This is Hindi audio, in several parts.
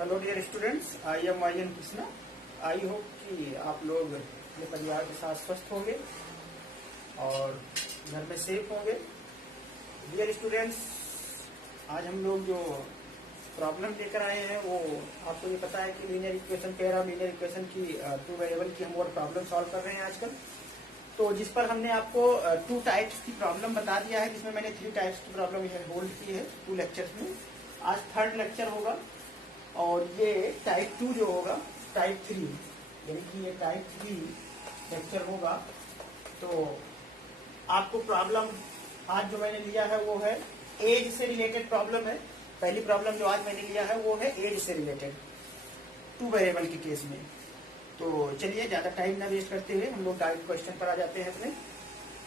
Hello dear students, I am Krishna. I hope कि आप लोग अपने परिवार के साथ स्वस्थ होंगे और घर में सेफ होंगे। डियर स्टूडेंट्स, आज हम लोग जो प्रॉब्लम लेकर आए हैं वो आपको ये पता है कि linear equation, para linear equation की टू वेरिएबल की हम और प्रॉब्लम सॉल्व कर रहे हैं आजकल। तो जिस पर हमने आपको टू टाइप्स की प्रॉब्लम बता दिया है, जिसमें मैंने 3 टाइप्स की प्रॉब्लम होल्ड की है 2 लेक्चर्स में। आज 3rd लेक्चर होगा और ये टाइप 2 जो होगा टाइप 3, यानी कि ये टाइप 3 लेक्चर होगा। तो आपको प्रॉब्लम आज जो मैंने लिया है वो है एज से रिलेटेड प्रॉब्लम है। पहली प्रॉब्लम जो आज मैंने लिया है वो है एज से रिलेटेड 2 वेरिएबल के केस में। तो चलिए ज्यादा टाइम ना वेस्ट करते हुए हम लोग डायरेक्ट क्वेश्चन पर आ जाते हैं अपने।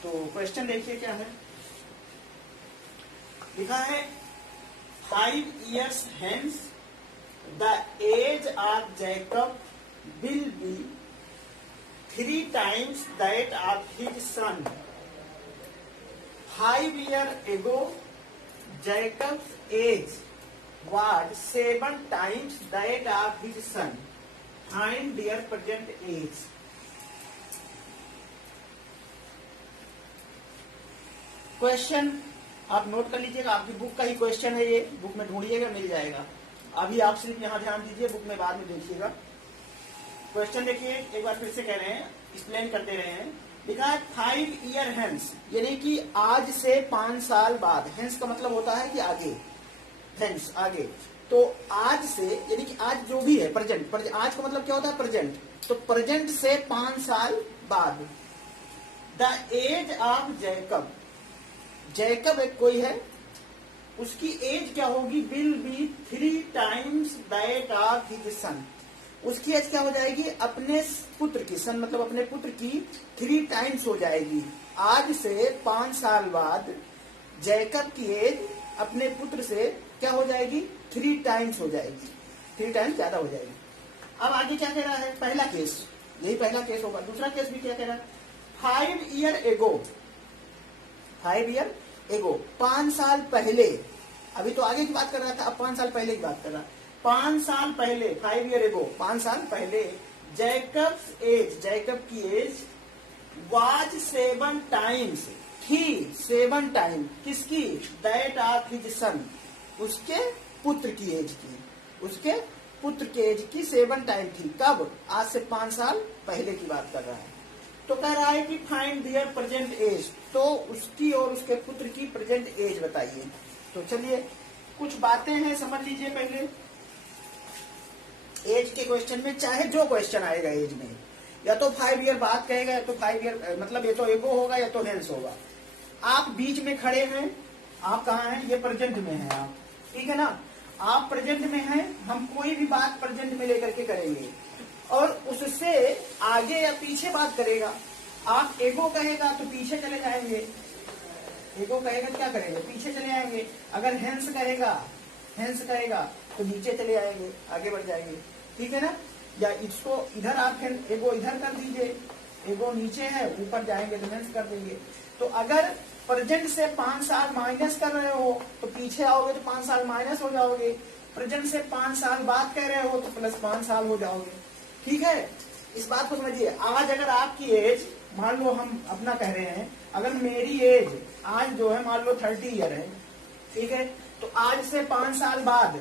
तो क्वेश्चन देखिए क्या है, लिखा है 5 years hence the age of Jacob will be 3 times that of his son. 5 years ago Jacob's age was 7 times that of his son. Find their present age. Question आप नोट कर लीजिएगा, आपकी बुक का ही क्वेश्चन है ये, बुक में ढूंढिएगा मिल जाएगा। अभी आप सिर्फ यहाँ ध्यान दीजिए, बुक में बाद में देखिएगा। क्वेश्चन देखिए, एक बार फिर से कह रहे हैं, एक्सप्लेन करते रहे हैं। लिखा है 5 year hence, यानी कि आज से 5 साल बाद। हेंस का मतलब होता है कि आगे, हेंस आगे। तो आज से यानी कि आज जो भी है प्रेजेंट, आज का मतलब क्या होता है प्रेजेंट। तो प्रेजेंट से 5 साल बाद the age of Jacob, Jacob एक कोई है, उसकी एज क्या होगी, will be 3 times that of his son. उसकी एज क्या हो जाएगी, अपने पुत्र की, सन मतलब अपने पुत्र की 3 times हो जाएगी। आज से 5 साल बाद जैकब की एज अपने पुत्र से क्या हो जाएगी, 3 times हो जाएगी, 3 times ज्यादा हो जाएगी। अब आगे क्या कह रहा है, पहला केस, यही पहला केस होगा। दूसरा केस भी क्या कह रहा है, 5 year ago, 5 year ago 5 साल पहले। अभी तो आगे की बात कर रहा था, अब 5 साल पहले की बात कर रहा है। 5 साल पहले, 5 year ago 5 साल पहले जैकब्स एज, जैकब की एज वाज 7 times थी, 7 टाइम किसकी, दैट ऑफ हिज सन, उसके पुत्र की एज की, उसके पुत्र की एज की 7 टाइम थी। कब, आज से 5 साल पहले की बात कर रहा है। तो कह रहा है कि फाइंड देयर प्रेजेंट एज, तो उसकी और उसके पुत्र की प्रेजेंट एज बताइए। तो चलिए कुछ बातें हैं, समझ लीजिए पहले। एज के क्वेश्चन में चाहे जो क्वेश्चन आएगा एज में, या तो 5 year बाद कहेगा, या तो 5 year मतलब ये तो एगो होगा या तो हेंस होगा। आप बीच में खड़े हैं, आप कहाँ हैं, ये प्रेजेंट में हैं आप, ठीक है ना। आप प्रेजेंट में हैं, हम कोई भी बात प्रेजेंट में लेकर के करेंगे और उससे आगे या पीछे बात करेगा। आप एगो कहेगा तो पीछे चले जाएंगे, एगो कहेगा क्या करेंगे, पीछे चले आएंगे। अगर हेंस कहेगा तो नीचे चले आएंगे, आगे बढ़ जाएंगे, ठीक है ना। या इसको इधर आप एगो इधर कर दीजिए, एगो नीचे है ऊपर जाएंगे तो हेंस कर देंगे। तो अगर प्रेजेंट से 5 साल माइनस कर रहे हो तो पीछे आओगे तो 5 साल माइनस हो जाओगे। प्रेजेंट से 5 साल बाद कह रहे हो तो प्लस 5 साल हो जाओगे, ठीक है। इस बात को समझिए। आज अगर आपकी एज, मान लो हम अपना कह रहे हैं, अगर मेरी एज आज जो है मान लो 30 year है, ठीक है। तो आज से 5 साल बाद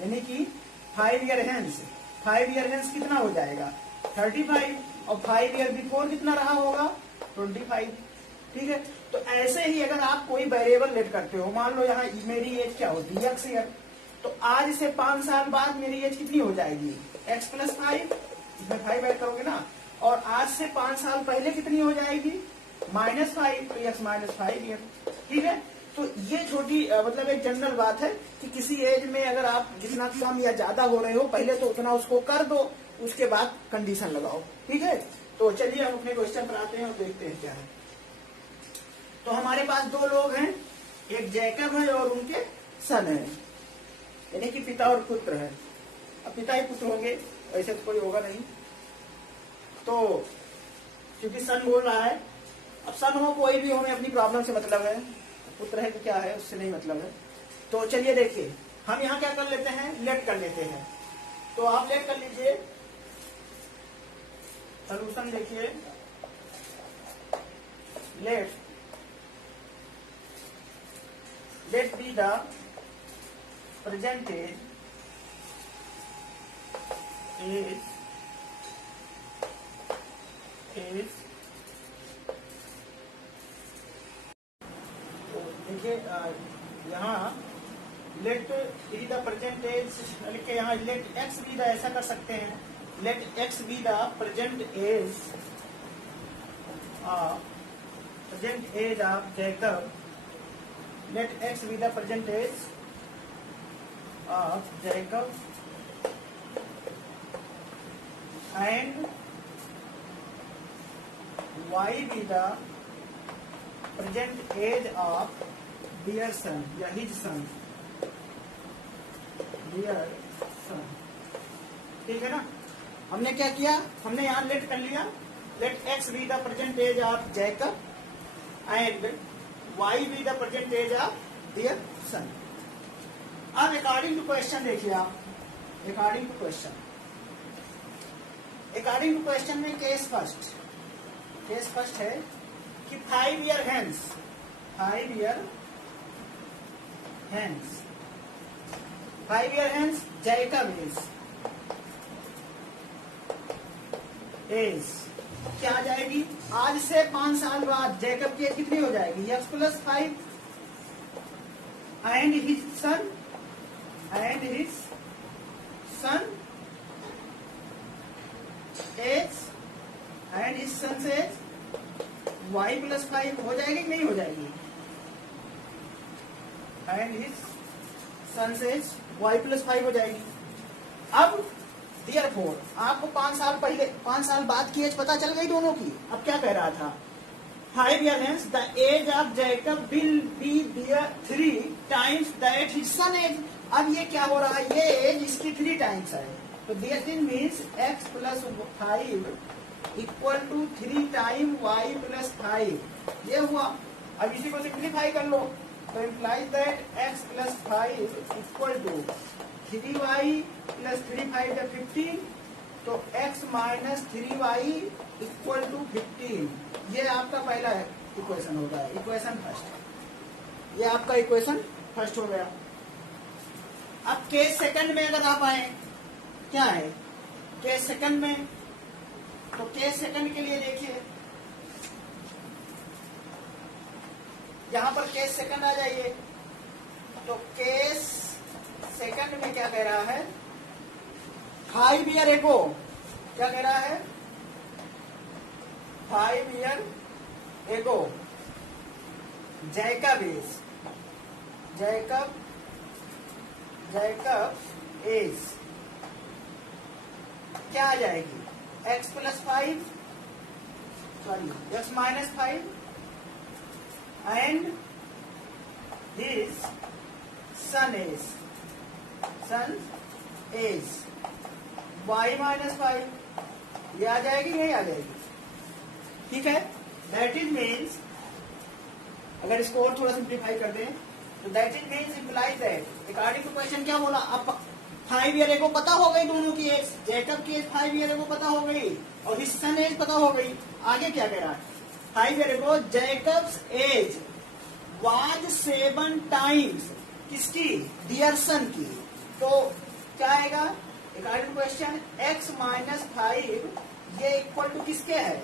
यानी कि 5 year hence, 5 year hence कितना हो जाएगा 35, और 5 year बिफोर कितना रहा होगा 25, ठीक है। तो ऐसे ही अगर आप कोई वेरिएबल लेट करते हो, मान लो यहाँ मेरी एज क्या होती है x year, तो आज से 5 साल बाद मेरी एज कितनी हो जाएगी x + 5, इसमें 5 ऐड करोगे ना, और आज से 5 साल पहले कितनी हो जाएगी -5, तो x - 5 year, ठीक है। तो ये छोटी मतलब एक जनरल बात है कि किसी एज में अगर आप जितना कम या ज्यादा हो रहे हो, पहले तो उतना उसको कर दो, उसके बाद कंडीशन लगाओ, ठीक है। तो चलिए हम अपने क्वेश्चन पर आते हैं और देखते हैं क्या है। तो हमारे पास 2 लोग हैं, एक जैकब है और उनके सन है, यानी कि पिता और पुत्र है। अब पिता ही पुत्र होंगे, ऐसे तो कोई होगा नहीं। तो क्योंकि सन बोल रहा है, अब सन हो कोई भी हो, हमें अपनी प्रॉब्लम से मतलब है, पुत्र है कि क्या है उससे नहीं मतलब है। तो चलिए देखिए, हम यहाँ क्या कर लेते हैं, लेट कर लेते हैं। तो आप लेट कर लीजिए, सोल्यूशन देखिए, let be the percentage is तो देखिए यहाँ लेट बी द परसेंटेज लिख के यहाँ लेट एक्स बी द ऐसा कर सकते हैं, let X be the present age of Jacob, let X be the present age of Jacob and y be the present age of their son या his son, their son। ठीक है ना, हमने क्या किया, हमने यहाँ लेट कर लिया, late x be the present age of Jacob and y be the present age of their son। अब अकॉर्डिंग टू क्वेश्चन देखिए आप, according to question, according to question में केस फर्स्ट है कि 5 year hence, 5 year hence Jacob age क्या आ जाएगी, आज से 5 साल बाद जैकब की एज कितनी हो जाएगी, x + 5 and his son age and इस सन से y + 5 हो जाएगी कि नहीं हो जाएगी, एंड इस सन से y + 5 हो जाएगी। अब देयरफॉर आपको 5 साल पहले, 5 साल बाद की एज पता चल गई दोनों की। अब क्या कह रहा था, 5 year hence the age of Jacob will be there 3 times that his son age। अब ये क्या हो रहा है, ये एज इसकी 3 टाइम्स है, तो this means x + 5 = 3 time y + 5 ये हुआ। अब इसी को सिंप्लीफाई कर लो, तो इम्प्लाइज दैट x + 5 = 3y + 3 5 = 15, तो x - 3y = 15। ये आपका पहला इक्वेशन होगा, इक्वेशन फर्स्ट, ये आपका इक्वेशन फर्स्ट हो गया। अब केस सेकंड में अगर आप आए, क्या है केस सेकंड में, तो केस सेकंड के लिए देखिए, यहां पर केस सेकंड आ जाइए, तो केस सेकंड में क्या कह रहा है, 5 year ago, क्या कह रहा है, 5 year ago जैकब एज क्या आ जाएगी, x + 5 sorry x - 5 and his son age y - 5, ये आ जाएगी नहीं आ जाएगी, ठीक है। दैट इज मीन्स, अगर इसको और थोड़ा सिंप्लीफाई कर दें, तो that is means implies that according to question क्या बोला, अब 5 year ago पता हो गई दोनों की एज, जैकब की एज 5 year ago पता हो गई और हिज सन एज पता हो गई। आगे क्या कह रहा है, 5 year ago Jacob's age was 7 times किसकी, डियर सन की, तो क्या आएगा अकॉर्डिंग टू क्वेश्चन, x - 5 ये इक्वल टू किसके है,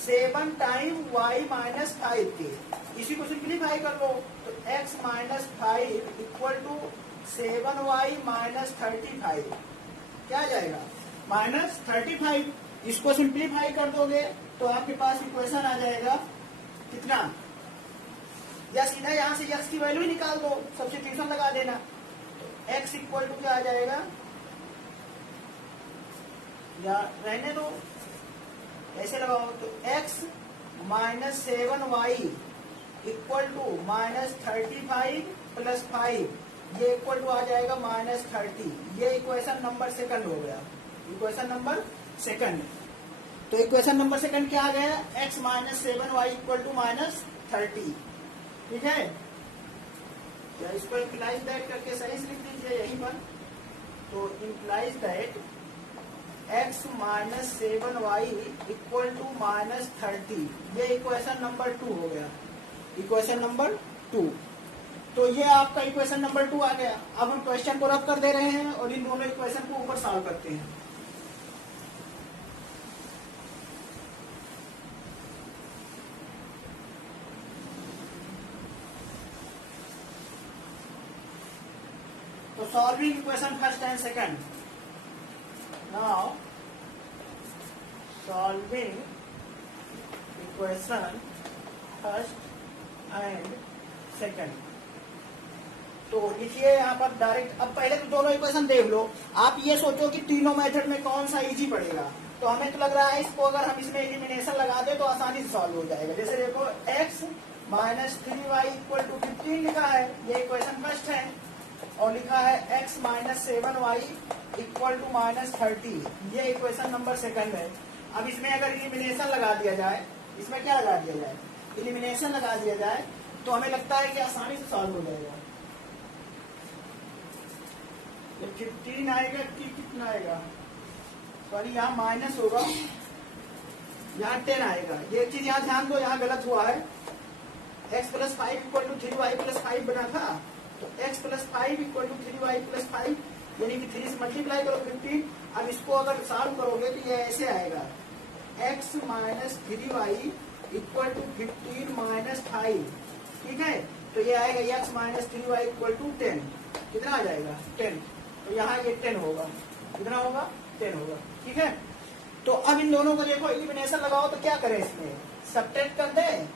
7 टाइम y - 5 के। इसी को सिंप्लीफाई कर लो, तो x - 5 = 7y - 35, क्या आ जाएगा, -35। इसको सिंप्लीफाई कर दोगे तो आपके पास इक्वेशन आ जाएगा कितना, या सीधा यहां से x की वैल्यू ही निकाल दो, सब्स्टिट्यूशन लगा देना, तो x = क्या आ जाएगा, या रहने दो ऐसे लगाओ, तो x - 7y = -35 + 5 ये इक्वल टू आ जाएगा -30। ये इक्वेशन नंबर सेकंड हो गया, इक्वेशन नंबर सेकंड। तो इक्वेशन नंबर सेकंड क्या आ गया, x - 7y = -30, ठीक है। तो इसको इम्प्लाइज दैट करके सही से लिख दीजिए। implies that x minus 7y equal to minus 30। ये इक्वेशन नंबर 2 हो गया, इक्वेशन नंबर 2। तो ये आपका इक्वेशन नंबर 2 आ गया। अब हम क्वेश्चन को रब कर दे रहे हैं और इन दोनों इक्वेशन को ऊपर सॉल्व करते हैं। तो solving equation first and second. Now solving equation first and second. तो लिखिए यहाँ पर डायरेक्ट। अब पहले तो दोनों इक्वेशन देख लो। आप ये सोचो कि तीनों मेथड में कौन सा इजी पड़ेगा। तो हमें तो लग रहा है इसको अगर हम इसमें एलिमिनेशन लगा दे तो आसानी से सॉल्व हो जाएगा। जैसे देखो x minus 3y equal to 15 लिखा है, ये इक्वेशन फर्स्ट है। और लिखा है x minus 7y equal to minus 30, ये इक्वेशन नंबर सेकंड है। अब इसमें अगर एलिमिनेशन लगा दिया जाए, इसमें क्या लगा दिया जाए, एलिमिनेशन लगा दिया जाए, तो हमें लगता है कि आसानी से सॉल्व हो जाएगा। 15 आएगा कि कितना आएगा, सॉरी यहाँ माइनस होगा, यहाँ 10 आएगा। ये चीज यहाँ ध्यान दो, यहाँ गलत हुआ है। x plus 5 equal to 3y plus 5 बना था, तो x plus 5 equal to 3y plus 5, यानी कि 3 से मल्टीप्लाई करो 15। अब इसको अगर सॉल्व करोगे तो ये ऐसे आएगा, x minus 3y equal to 15 minus 5, ठीक है। तो ये आएगा x minus 3y equal to 10। कितना आ जाएगा, 10। तो यहाँ ये 10 होगा, कितना होगा, 10 होगा, ठीक है। तो अब इन दोनों को देखो, एलिमिनेशन लगाओ तो क्या करें, इसमें सब्ट्रैक्ट कर दें।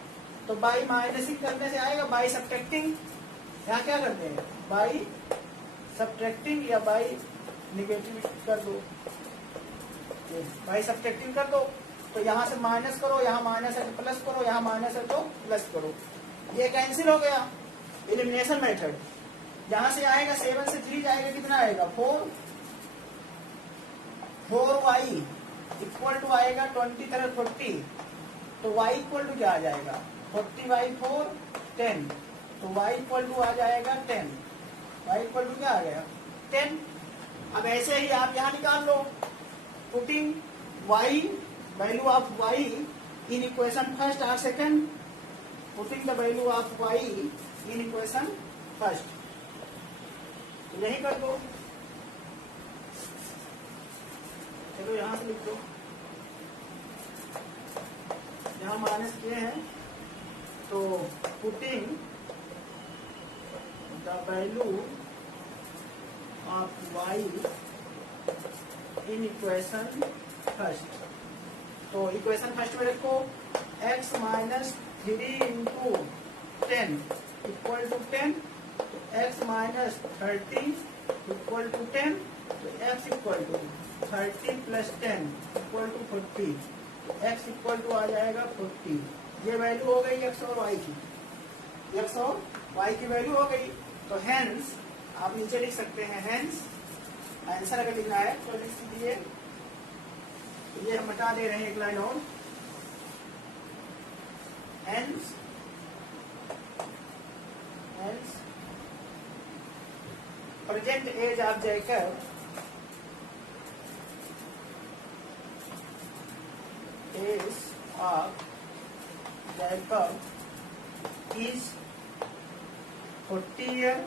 तो बाई माइनसिंग करने से आएगा, बाई सब्ट्रैक्टिंग। यहाँ क्या करते हैं, बाई सब्ट्रैक्टिंग या बाई निगेटिव कर दो, बाई सब्ट्रैक्टिंग कर दो। तो यहाँ से माइनस करो, यहाँ माइनस है तो प्लस करो, यहाँ माइनस है तो प्लस करो, ये कैंसिल हो गया। Elimination method. जहां से आएगा 7 से 3 जाएगा, कितना आएगा, 4y इक्वल टू आएगा 20 तरह 40। तो y इक्वल टू क्या आ जाएगा, 40/4 10। तो y इक्वल टू आ जाएगा 10। y इक्वल टू क्या आ गया, 10। अब ऐसे ही आप यहाँ निकाल लो, putting y value of y in equation first और second, putting the value of y in equation first. यही कर दो, चलो यहां से लिख दो, यहां माइनस किए हैं। तो putting the value of y in equation first. तो इक्वेशन फर्स्ट में रखो, x minus 3 into 10 equal to 10, x minus 30 equal to 10, तो x equal to 30 plus 10 equal to 40, x equal to आ जाएगा 40। ये वैल्यू हो गई x और y की, x और y की वैल्यू हो गई। तो हेंस आप नीचे लिख सकते हैं, हेंस आंसर अगर लिखना है तो लिख दीजिए। ये हम हटा दे रहे हैं एक लाइन और, hence present age of Jacob is 40 years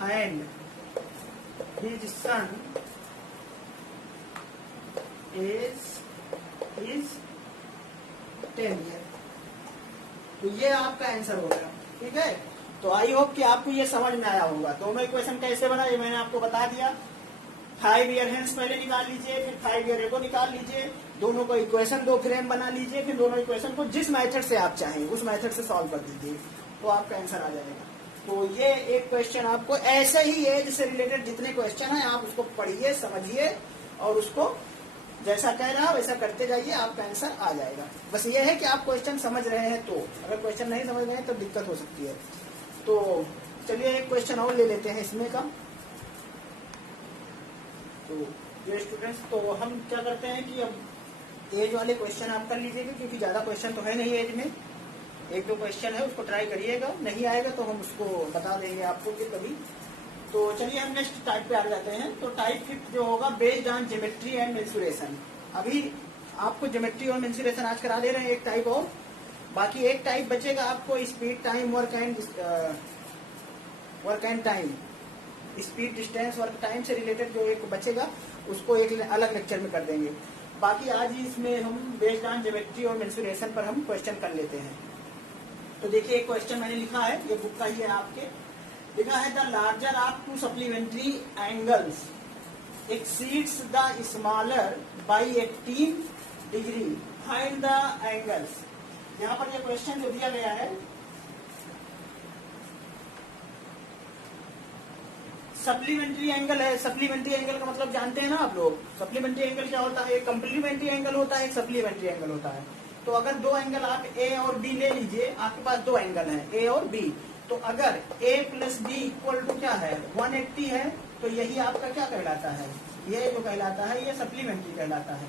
and his son is 10 years। तो ये आपका आंसर हो गया, ठीक है। तो आई होप कि आपको ये समझ में आया होगा। दोनों इक्वेशन कैसे बना ये मैंने आपको बता दिया। 5 ईयर हेंस पहले निकाल लीजिए, फिर 5 ईयर एगो निकाल लीजिए, दोनों को इक्वेशन 2 फ्रेम बना लीजिए, फिर दोनों इक्वेशन को जिस मेथड से आप चाहें उस मेथड से सॉल्व कर दीजिए, तो आपका आंसर आ जाएगा। तो ये एक क्वेश्चन आपको, ऐसे ही एज से रिलेटेड जितने क्वेश्चन है आप उसको पढ़िए, समझिए और उसको जैसा कह रहा वैसा करते जाइए, आपका आंसर आ जाएगा। बस ये है कि आप क्वेश्चन समझ रहे हैं, तो अगर क्वेश्चन नहीं समझ रहे हैं तो दिक्कत हो सकती है। तो चलिए एक क्वेश्चन और ले लेते हैं इसमें का। तो ये स्टूडेंट्स, तो हम क्या करते हैं कि अब एज वाले क्वेश्चन आप कर लीजिएगा, क्योंकि ज्यादा क्वेश्चन तो है नहीं एज में, 1-2 क्वेश्चन है, उसको ट्राई करिएगा। नहीं आएगा तो हम उसको बता देंगे आपको कि कभी तो चलिए हम नेक्स्ट टाइप पे आ जाते हैं। तो टाइप 5 जो होगा based on geometry and mensuration. अभी आपको ज्योमेट्री और मेंसुरेशन आज करा दे रहे हैं एक टाइप, और बाकी एक टाइप बचेगा आपको speed time work and time, speed distance work time से रिलेटेड जो एक बचेगा उसको एक अलग लेक्चर में कर देंगे। बाकी आज ही इसमें हम बेस्ड ऑन ज्योमेट्री और मेंसुरेशन पर हम क्वेश्चन कर लेते हैं। तो देखिए एक क्वेश्चन मैंने लिखा है, ये बुक का ही है आपके, लिखा है the larger of two supplementary angles exceeds the smaller by 18 degree, find the angles. यहाँ पर ये क्वेश्चन जो दिया गया है, सप्लीमेंट्री एंगल है। सप्लीमेंट्री एंगल का मतलब जानते हैं ना आप लोग। सप्लीमेंट्री एंगल क्या होता है? एक कंप्लीमेंट्री एंगल होता है, एक सप्लीमेंट्री एंगल होता है। तो अगर दो एंगल आप ए और बी ले लीजिए, आपके पास दो एंगल हैं ए और बी, तो अगर a plus B equal to क्या है 180 है, तो यही आपका क्या कहलाता है? ये जो कहलाता है ये सप्लीमेंट्री कहलाता है।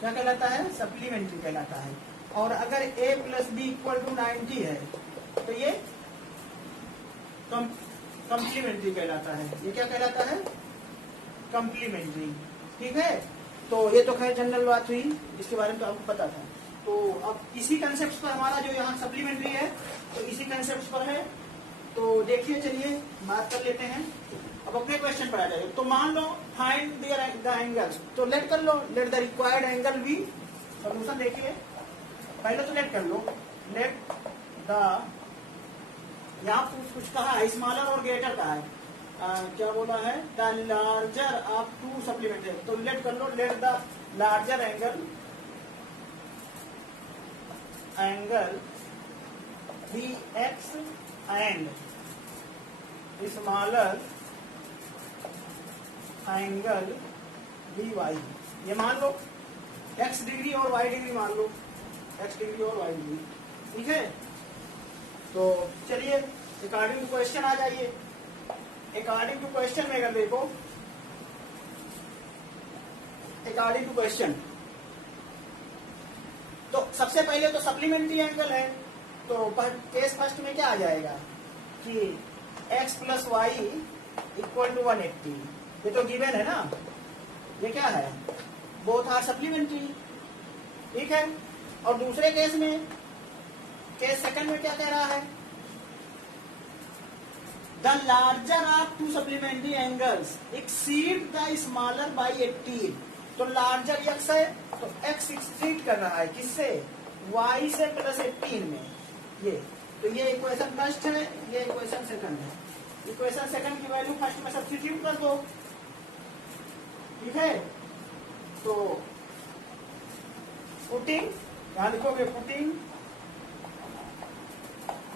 क्या कहलाता है? सप्लीमेंट्री कहलाता है। और अगर a plus B equal to 90 है तो ये कम्प्लीमेंट्री कहलाता है। ये क्या कहलाता है? कम्प्लीमेंट्री। ठीक है, तो ये तो खैर जनरल बात हुई, इसके बारे में तो आपको पता था। तो अब इसी कंसेप्ट पर हमारा जो यहाँ सप्लीमेंट्री है, तो इसी कंसेप्ट पर है। तो देखिए, चलिए बात कर लेते हैं। अब अपने क्वेश्चन पर आ जाइए। तो मान लो फाइंड द एंगल्स, तो लेट कर लो, let the required angle be. Solution देखिए, पहले तो लेट कर लो, लेट द, यहाँ कुछ कहा है स्मॉलर और ग्रेटर का है, क्या बोला है? The larger of two supplementary. तो लेट कर लो, let the larger angle be x and smaller angle be y. ये मान लो x डिग्री और y डिग्री मान लो, x डिग्री और y डिग्री। ठीक है, तो चलिए अकॉर्डिंग टू क्वेश्चन आ जाइए। अकॉर्डिंग टू क्वेश्चन में अगर देखो, अकॉर्डिंग टू क्वेश्चन, तो सबसे पहले तो सप्लीमेंट्री एंगल है, तो केस फर्स्ट में क्या आ जाएगा कि x plus Y equal to 180। ये तो गिवन है ना, ये क्या है? Both are supplementary. ठीक है, और दूसरे केस में, केस सेकंड में क्या कह रहा है? The larger of two supplementary angles exceed the smaller by 18। तो लार्जर x है, तो x एक्सीड कर रहा है किससे? y से प्लस 18 में। ये तो ये इक्वेशन फर्स्ट है, ये इक्वेशन सेकंड है। इक्वेशन सेकंड की वैल्यू फर्स्ट में सब्स्टिट्यूट कर दो। ठीक है, तो पुटिंग, यहां लिखोगे putting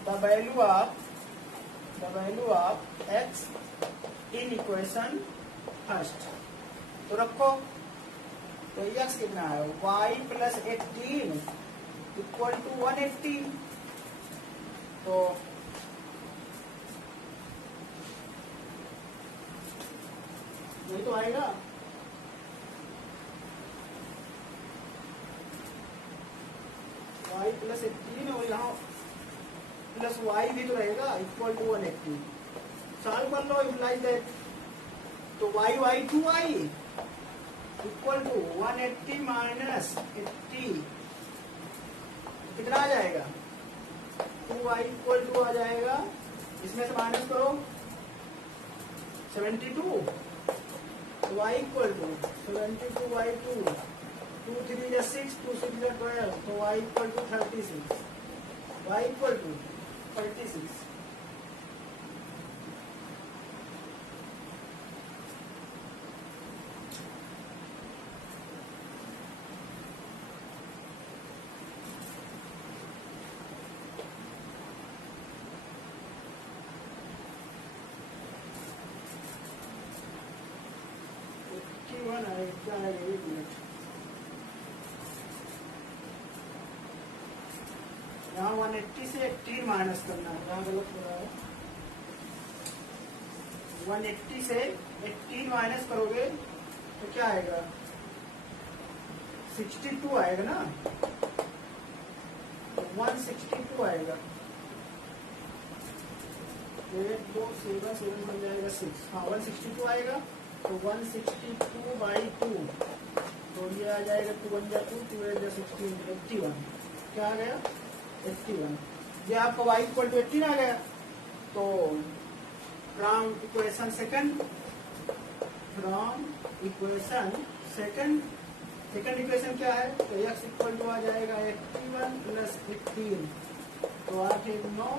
the value of x in equation first, तो रखो। तो x कितना है? y plus 18 equal to 180। तो यही तो आएगा। y प्लस 18 और यहाँ प्लस y भी तो रहेगा, इक्वल टू 180। सॉल्व कर लो, इम्प्लाइज दैट। तो y 2y equal to 180 minus 80 कितना आ जाएगा? 2y इक्वल टू आ जाएगा, इसमें से माइनस करो 72, तो y इक्वल टू 72/2, 2 3 या 6, 2 6 या 12, तो y equal to 36, y equal to 36। यहाँ 180 से 18 माइनस करना है, यहाँ गलत हो रहा है। 180 से 18 माइनस करोगे तो क्या आएगा? 62 आएगा ना, 162 आएगा। 8 2 7 7 बन जाएगा 6, हाँ 162 आएगा। तो 162/2, तो ये आ जाएगा 2 1 जा 2 2 8 जा 16, 81। क्या आ गया? 81। ये आपका y इक्वल टू 18 आ गया। तो from equation second, second equation क्या है? तो x इक्वल टू आ जाएगा 81 प्लस 18, तो 8 1 9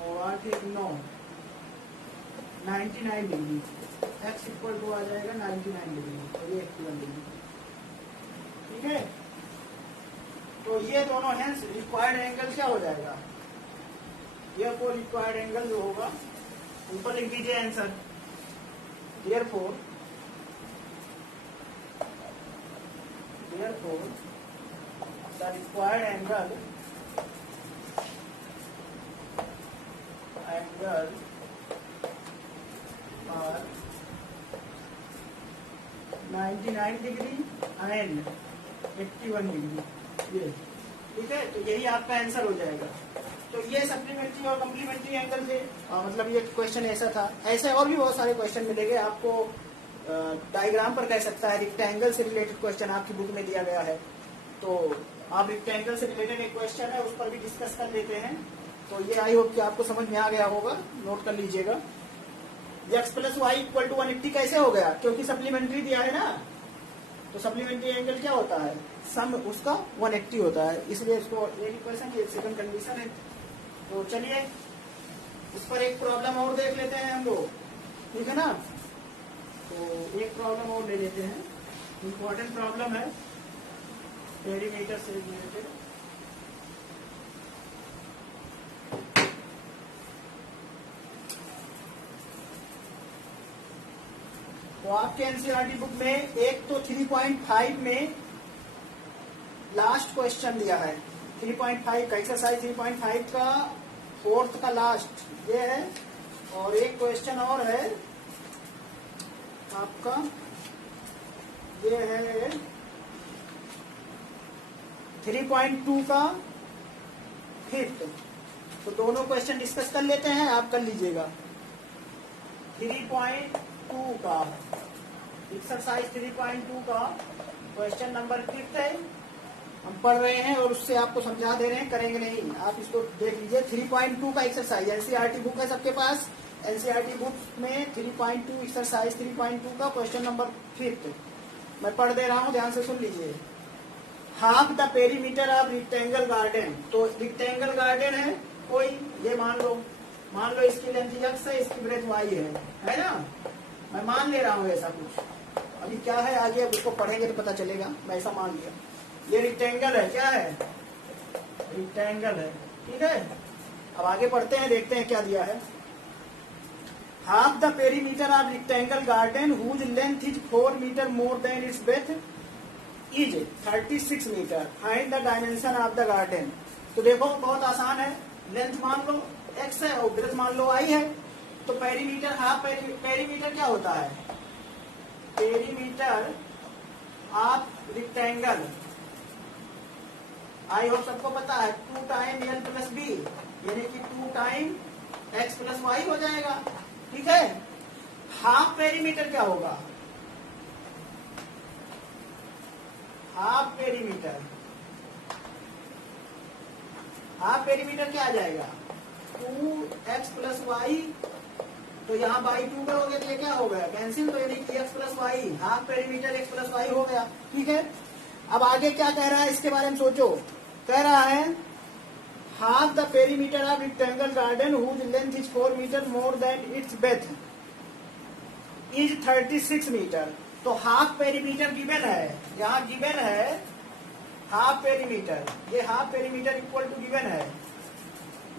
और 8 1 9, 99 डिग्री। x इक्वल टू आ जाएगा 99 डिग्री, तो ये 81 डिग्री। ठीक है, तो ये दोनों हैंस रिक्वायर्ड एंगल क्या हो जाएगा? ये को रिक्वायर्ड एंगल जो होगा, ऊपर लिख दीजिए answer. therefore the required angle are 99 degree and 81 degree. ये ठीक है, तो यही आपका आंसर हो जाएगा। तो ये सप्लीमेंट्री और कम्प्लीमेंट्री एंगल थे, मतलब ये क्वेश्चन ऐसा था। ऐसे और भी बहुत सारे क्वेश्चन मिलेंगे आपको। डायग्राम पर कह सकता है, रेक्टेंगल से रिलेटेड क्वेश्चन आपकी बुक में दिया गया है, तो आप रेक्टेंगल से रिलेटेड एक क्वेश्चन है उस पर भी डिस्कस कर लेते हैं। तो ये आई होप कि आपको समझ में आ गया होगा, नोट कर लीजिएगा। x plus Y equal to 180 कैसे हो गया? क्योंकि सप्लीमेंट्री दिया है ना, तो सप्लीमेंट्री एंगल क्या होता है? सम उसका 180 होता है, इसलिए इसको एक इक्वेशन की एक सेकंड कंडीशन है। तो चलिए इस पर एक प्रॉब्लम और देख लेते हैं हम लोग, ठीक है ना। तो एक प्रॉब्लम और ले लेते हैं, इम्पोर्टेंट प्रॉब्लम है पेरीमीटर से रिलेटेड। तो आपके एनसीईआरटी बुक में एक तो 3.5 में लास्ट क्वेश्चन दिया है, 3.5 का एक्सरसाइज 3.5 का फोर्थ का लास्ट ये है, और एक क्वेश्चन और है आपका, ये है 3.2 का फिफ्थ। तो दोनों क्वेश्चन डिस्कस कर लेते हैं, आप कर लीजिएगा। 3.2 का एक्सरसाइज 3.2 का क्वेश्चन नंबर फिफ्थ है, हम पढ़ रहे हैं और उससे आपको समझा दे रहे हैं, करेंगे नहीं, आप इसको देख लीजिए। 3.2 का एक्सरसाइज एनसीईआरटी बुक है सबके पास, एनसीईआरटी बुक में 3.2 एक्सरसाइज 3.2 का क्वेश्चन नंबर फिफ्थ मैं पढ़ दे रहा हूं, ध्यान से सुन लीजिए। Half the perimeter of rectangle garden. तो रेक्टेंगल गार्डन है कोई, ये मान लो इसकी लेंथ x है, इसकी ब्रेथ y है ना, मैं मान ले रहा हूँ ऐसा कुछ। अभी क्या है आगे, अब उसको पढ़ेंगे तो पता चलेगा, मैं ऐसा मान लिया। ये रेक्टेंगल है, क्या है? रेक्टेंगल है, ठीक है। अब आगे पढ़ते हैं, देखते हैं क्या दिया है। Half the perimeter of rectangle garden whose length is 4 metre more than its breadth is 36 metre, find the dimension of the garden. तो देखो बहुत आसान है, लेंथ मान लो x है और ब्रेथ मान लो y है, तो पेरीमीटर हाफ पेरीमीटर क्या होता है? Perimeter of rectangle I hope सबको पता है, 2 टाइम l प्लस b, यानी कि 2 टाइम x प्लस y हो जाएगा, ठीक है। हाफ पेरीमीटर क्या होगा? हाफ पेरीमीटर क्या आ जाएगा? 2x प्लस वाई, तो यहाँ बाई 2 करोगे तो ये क्या हो गया? कैंसिल, तो यानी कि x plus Y, half perimeter x plus Y हो गया, ठीक है। अब आगे क्या कह रहा है इसके बारे में सोचो। कह रहा है half the perimeter of rectangle garden whose length is 4 metre more than its breadth is 36 metre. तो हाफ पेरीमीटर गिवन है, यहाँ गिवन है हाफ पेरीमीटर, ये half perimeter equal to given है,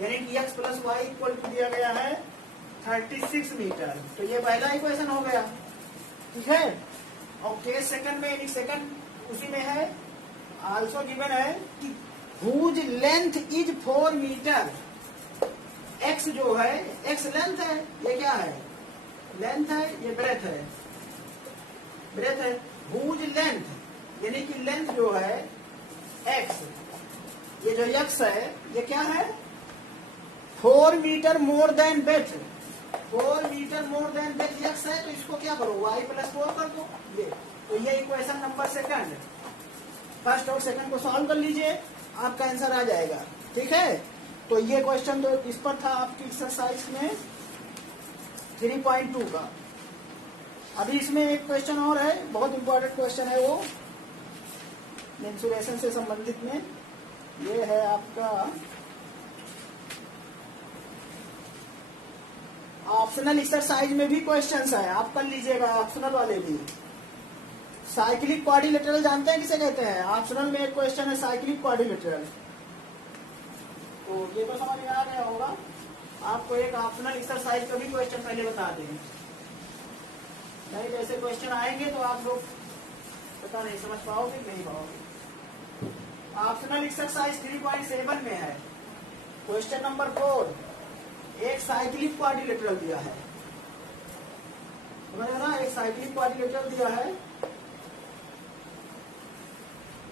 यानी कि x plus Y equal to दिया गया है 36 मीटर। तो ये पहला इक्वेशन हो गया, ठीक है। और केस सेकंड में, सेकंड उसी में है, आल्सो गिवन है कि whose length is 4 metre. x जो है, x लेंथ है, ये क्या है? लेंथ है, ये ब्रेथ है, ब्रेथ है। हुज लेंथ यानी कि लेंथ जो है x, ये जो x है ये क्या है? 4 metre more than breadth, 4 metre more than breadth x है, तो इसको क्या करो y प्लस 4 कर दो। ये तो ये इक्वेशन नंबर सेकंड, फर्स्ट और सेकंड को सॉल्व कर लीजिए, आपका आंसर आ जाएगा। ठीक है, तो ये क्वेश्चन तो इस पर था आपकी एक्सरसाइज में 3.2 का। अभी इसमें एक क्वेश्चन और है, बहुत इंपॉर्टेंट क्वेश्चन है वो मेंसुरेशन से संबंधित में। ये है आपका ऑप्शनल एक्सरसाइज में भी क्वेश्चंस है, आप कर लीजिएगा ऑप्शनल वाले भी। साइक्लिक क्वाड्रिलेटरल जानते हैं किसे कहते हैं? ऑप्शनल में एक क्वेश्चन है साइक्लिक क्वाड्रिलेटरल, तो ये तो समझ में आ गया होगा। आपको एक ऑप्शनल एक्सरसाइज का भी क्वेश्चन पहले बता दें, नहीं जैसे क्वेश्चन आएंगे तो आप लोग पता नहीं समझ पाओगे नहीं पाओगे। ऑप्शनल एक्सरसाइज 3.7 में है क्वेश्चन नंबर 4, एक साइक्लिक क्वाड्रिलेटरल दिया है, समझ ना, एक साइक्लिक क्वाड्रिलेटरल दिया है,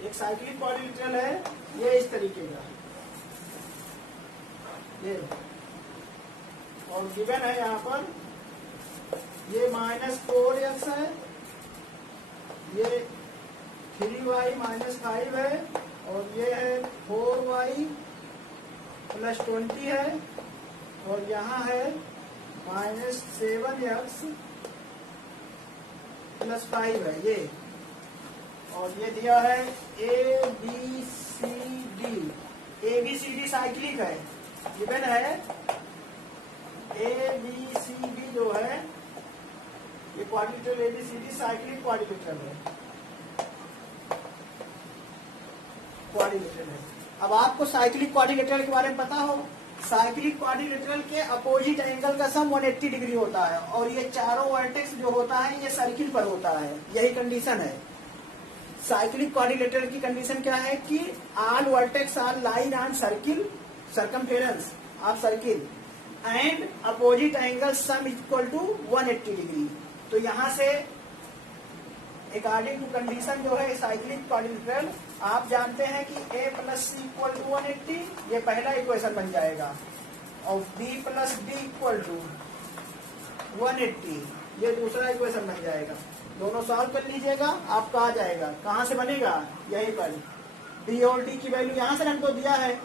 एक साइक्लिक क्वाड्रिलेटरल है ये इस तरीके का, ये और गिवन है यहाँ पर ये -4x है, ये 3y - 5 है, और ये है 4y + 20 है, और यहाँ है -7x + 5 है ये, और ये दिया है ABCD साइक्लिक है, गिवन है ABCD जो है ये क्वाड्रिलेटरल ABCD साइक्लिक क्वाड्रिलेटरल है। अब आपको साइक्लिक क्वाड्रिलेटरल के बारे में पता हो, साइक्लिक क्वाड्रिलेटरल के अपोजिट एंगल का सम 180 डिग्री होता है, और ये चारों वर्टेक्स जो होता है ये सर्किल पर होता है, यही कंडीशन है। साइक्लिक क्वाड्रिलेटरल की कंडीशन क्या है कि all vertex are line on circle circumference of circle and opposite angle sum equal to 180 degree. तो यहाँ से अकॉर्डिंग टू कंडीशन जो है साइक्लिक क्वाड्रिलेटरल, आप जानते हैं कि a + c = 180, ये पहला इक्वेशन बन जाएगा, और b + d = 180 ये दूसरा इक्वेशन बन जाएगा। दोनों सॉल्व कर लीजिएगा, आपका आ जाएगा। कहाँ से बनेगा? यहीं पर b और d की वैल्यू यहाँ से रख दो, दिया है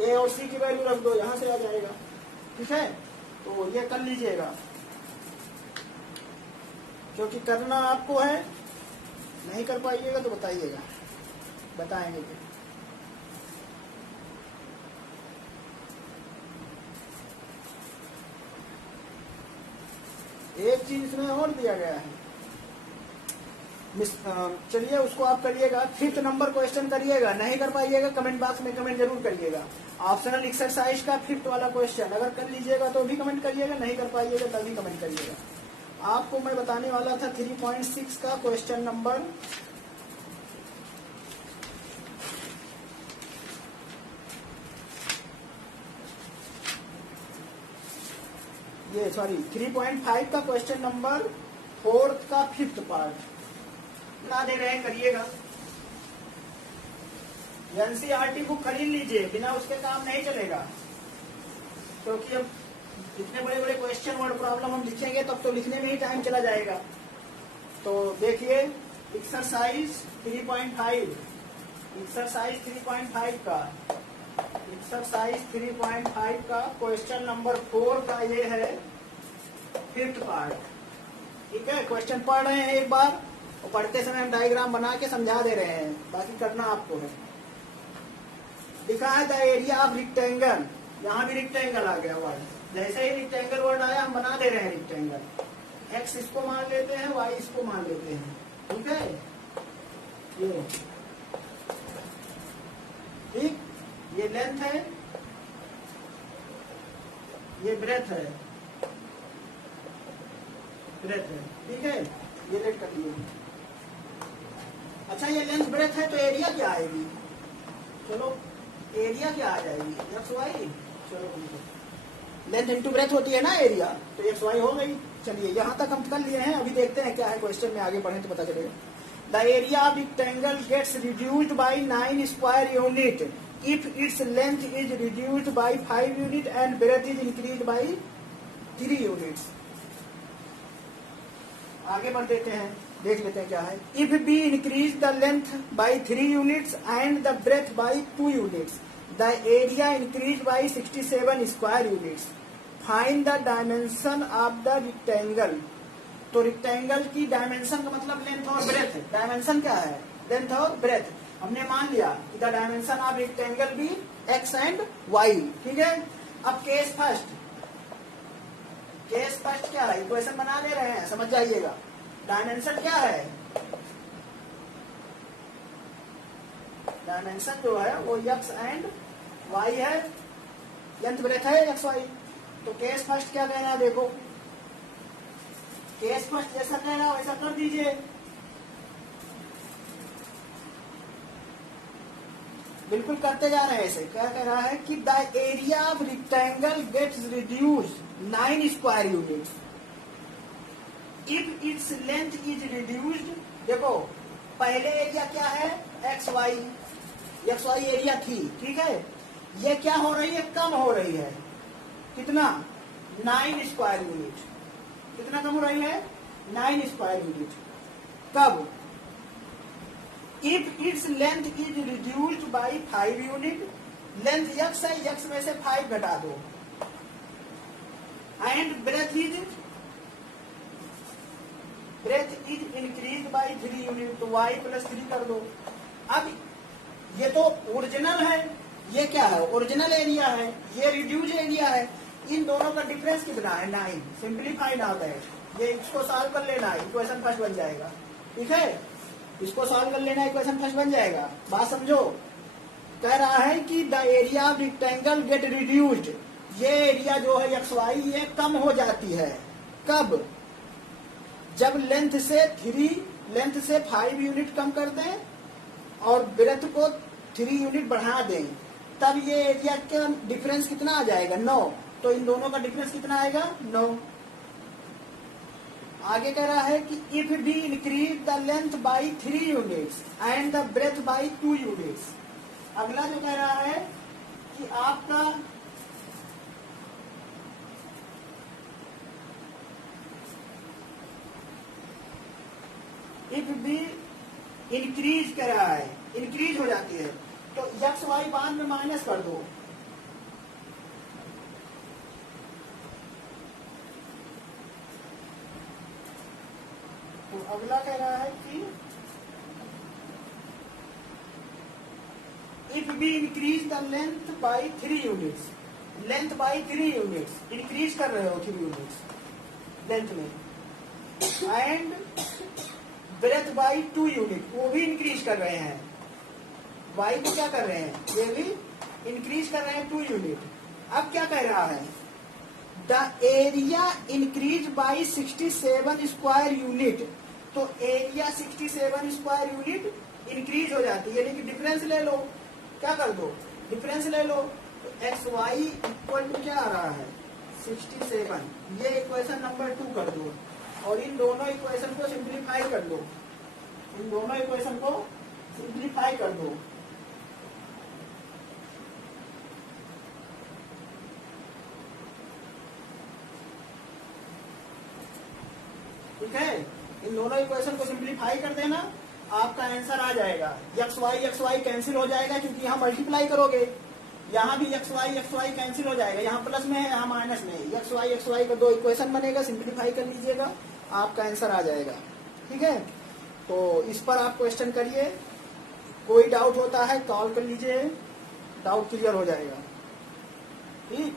a और c की वैल्यू रख दो, यहाँ से आ जाएगा। ठीक है, तो ये कर लीजिएगा, क्योंकि करना आपको है, नहीं कर पाइएगा तो बताइएगा, बताएंगे फिर। एक चीज इसमें और दिया गया है, चलिए उसको आप करिएगा। 5th नंबर क्वेश्चन करिएगा, नहीं कर पाइएगा कमेंट बॉक्स में कमेंट जरूर करिएगा। ऑप्शनल एक्सरसाइज का 5th वाला क्वेश्चन अगर कर लीजिएगा तो भी कमेंट करिएगा, नहीं कर पाइएगा तभी कमेंट करिएगा। आपको मैं बताने वाला था 3.6 का क्वेश्चन नंबर ये 3.5 का क्वेश्चन नंबर 4th का 5th पार्ट बता दे रहे हैं, करिएगा। एनसीईआरटी बुक खरीद लीजिए, बिना उसके काम नहीं चलेगा, क्योंकि अब इतने बड़े बड़े क्वेश्चन वर्ड प्रॉब्लम हम लिखेंगे तब तो लिखने में ही टाइम चला जाएगा। तो देखिए एक्सरसाइज 3.5, एक्सरसाइज 3.5 का क्वेश्चन नंबर 4 का ये है 5th पार्ट। ठीक है, क्वेश्चन पढ़ रहे हैं एक बार, और पढ़ते समय हम डायग्राम बना के समझा दे रहे हैं, बाकी करना आपको है। लिखा है द एरिया ऑफ रेक्टेंगल, यहाँ भी रेक्टेंगल आ गया वर्ड, जैसे ही रेक्टेंगल वर्ड आया हम बना दे रहे हैं रेक्टेंगल। एक्स इसको मान लेते हैं, वाई इसको मान लेते हैं। ठीक है, ये ठीक, ये लेंथ है, ये ब्रेथ है, ठीक है, ये लेट कर दिए। अच्छा, ये लेंथ ब्रेथ है तो एरिया क्या आएगी? चलो एरिया क्या आ जाएगी? X y. चलो लेंथ इंटू ब्रेथ होती है ना एरिया, तो एक्स वाई हो गई। चलिए यहाँ तक हम कर लिए हैं, अभी देखते हैं क्या है क्वेश्चन में, आगे बढ़े तो पता चलेगा। The area of rectangle gets reduced by 9 square unit if its length is reduced by 5 units and breadth is increased by 3 units. आगे बढ़ देते हैं, देख लेते हैं क्या है. If we increase the length by 3 units and the breadth by 2 units, the area increased by 67 square units. Find the dimension of the rectangle. तो रेक्टेंगल की डायमेंशन का मतलब लेंथ और ब्रेथ. डायमेंशन क्या है? लेंथ और ब्रेथ. हमने मान लिया कि द डायमेंशन ऑफ रेक्टेंगल भी एक्स एंड वाई. ठीक है. अब केस फर्स्ट क्या है? इक्वेशन बना ले रहे हैं, समझ जाइएगा. डायमेंशन क्या है? डायमेंशन जो है वो एक्स एंड वाई है. लेंथ ब्रेथ है एक्स वाई. तो केस फर्स्ट क्या कहना है? देखो, केस फर्स्ट जैसा कहना वैसा कर दीजिए. बिल्कुल करते जा रहे हैं ऐसे. क्या कह रहा है कि the area of rectangle gets reduce 9 square units if its length is reduced. देखो, पहले एरिया क्या है? एक्स वाई एरिया थी. ठीक है. ये क्या हो रही है? कम हो रही है. कितना? 9 स्क्वायर यूनिट. कितना कम हो रही है? 9 स्क्वायर यूनिट. कब? If its length is reduced by 5 unit. Length x है, एक्स में से 5 घटा दो. And breadth is increase by 3 unit. तो y प्लस 3 कर दो. अब ये तो ओरिजिनल है, ये क्या है? ओरिजिनल एरिया है, ये रिड्यूज एरिया है. इन दोनों का डिफरेंस कितना है? 9. Simplify now that. ये इसको सॉल्व कर लेना है, इक्वेशन फर्स्ट बन जाएगा. ठीक है. इसको सॉल्व कर लेना, इक्वेशन फर्स्ट बन जाएगा. बात समझो. कह रहा है कि the area of rectangle gate reduced. ये एरिया जो है एक्स वाई, ये कम हो जाती है. कब? जब लेंथ से 5 यूनिट कम कर दें और ब्रेथ को 3 यूनिट बढ़ा दें, तब ये एरिया का डिफरेंस कितना आ जाएगा? 9. तो इन दोनों का डिफरेंस कितना आएगा? 9. आगे कह रहा है कि if we increase the length by 3 units and the breadth by 2 units. अगला जो कह रहा है कि आपका इफ भी इंक्रीज कर रहा है, इंक्रीज हो जाती है. तो एक्स वाई बाद में माइनस कर दो. तो अगला कह रहा है कि if be increase the length by 3 units. Length by 3 units increase कर रहे हो 3 यूनिट्स लेंथ में. एंड ब्रेथ बाई 2 यूनिट, वो भी इंक्रीज कर रहे हैं. वाई को क्या कर रहे हैं? ये भी इंक्रीज कर रहे हैं 2 यूनिट. अब क्या कह रहा है? The area increase by 67 square unit. तो एरिया 67 स्क्वायर यूनिट इंक्रीज हो जाती है. यानी कि डिफरेंस ले लो. क्या कर दो? डिफरेंस ले लो. तो एक्स वाई इक्वल टू क्या आ रहा है? 67. ये इक्वेशन नंबर 2 कर दो और इन दोनों इक्वेशन को सिंप्लीफाई कर दो. इन दोनों इक्वेशन को सिंप्लीफाई कर दो. ठीक है. इन दोनों इक्वेशन को सिंप्लीफाई कर देना, आपका आंसर आ जाएगा. एक्स वाई कैंसिल हो जाएगा क्योंकि यहाँ मल्टीप्लाई करोगे. यहाँ भी एक्स वाई कैंसिल हो जाएगा. यहाँ प्लस में है, यहाँ माइनस में है. एक्स वाई का 2 इक्वेशन बनेगा. सिंप्लीफाई कर लीजिएगा, आपका आंसर आ जाएगा. ठीक है. तो इस पर आप क्वेश्चन करिए. कोई डाउट होता है कॉल कर लीजिए, डाउट क्लियर हो जाएगा. ठीक.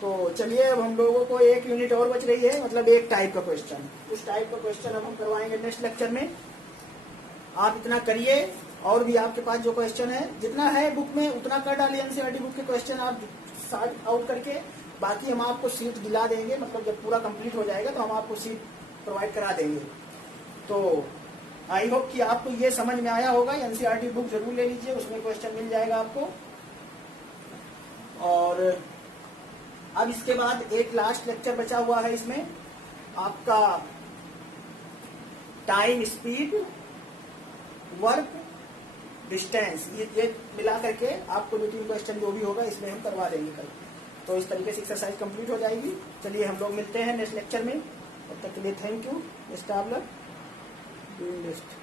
तो चलिए, अब हम लोगों को 1 यूनिट और बच रही है, मतलब एक टाइप का क्वेश्चन. उस टाइप का क्वेश्चन अब हम करवाएंगे नेक्स्ट लेक्चर में. आप इतना करिए. और भी आपके पास जो क्वेश्चन है, जितना है बुक में उतना कर डालिए. एनसीईआरटी बुक के क्वेश्चन आप सॉर्ट आउट करके, बाकी हम आपको सीट दिला देंगे. मतलब जब पूरा कंप्लीट हो जाएगा तो हम आपको सीट प्रोवाइड करा देंगे. तो आई होप कि आपको ये समझ में आया होगा. एनसीईआरटी बुक जरूर ले लीजिए, उसमें क्वेश्चन मिल जाएगा आपको. और अब इसके बाद एक लास्ट लेक्चर बचा हुआ है. इसमें आपका टाइम, स्पीड, वर्क डिस्टेंस, ये मिला करके आपको रूटीन क्वेश्चन जो भी होगा इसमें हम करवा देंगे कल। तो इस तरीके से एक्सरसाइज कंप्लीट हो जाएगी। चलिए हम लोग मिलते हैं नेक्स्ट लेक्चर में, तब तक के लिए thank you. Best of luck, doing best.